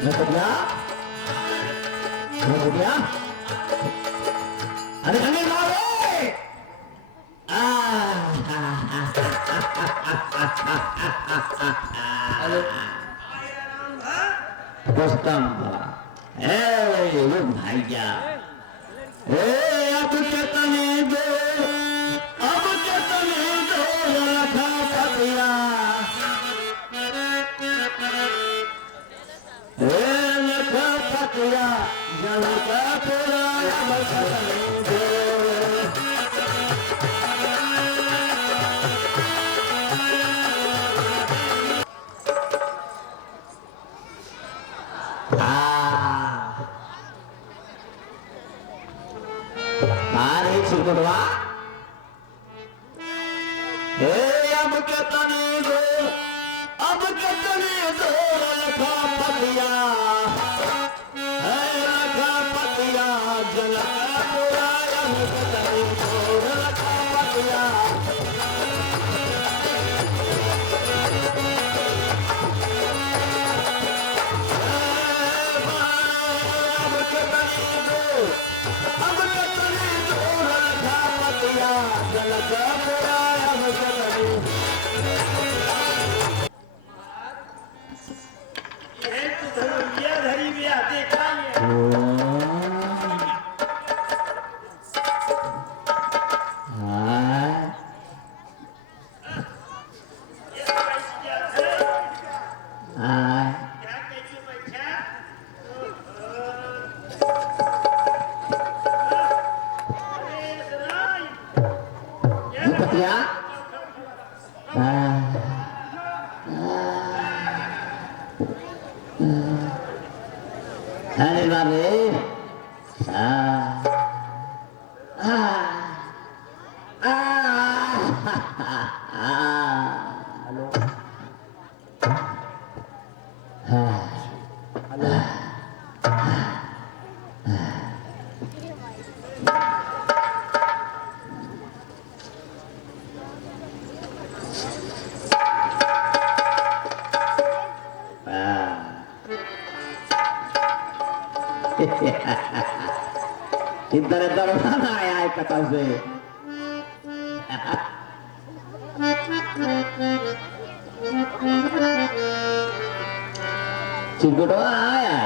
Maksudnya? Maksudnya? Ada angin lari. Boston. Lu aja. Aku kata itu. Aku kata itu adalah kapatnya. Kapatnya. Jangan kapatnya yang berkata itu. Mari Cikudwa. Ab ketani do lakha patiya. Lakha patiya jalaka puraya ketani do lakha patiya. Ya. Hari mari. Iddar mana ya kata saya. Cikudwa ya.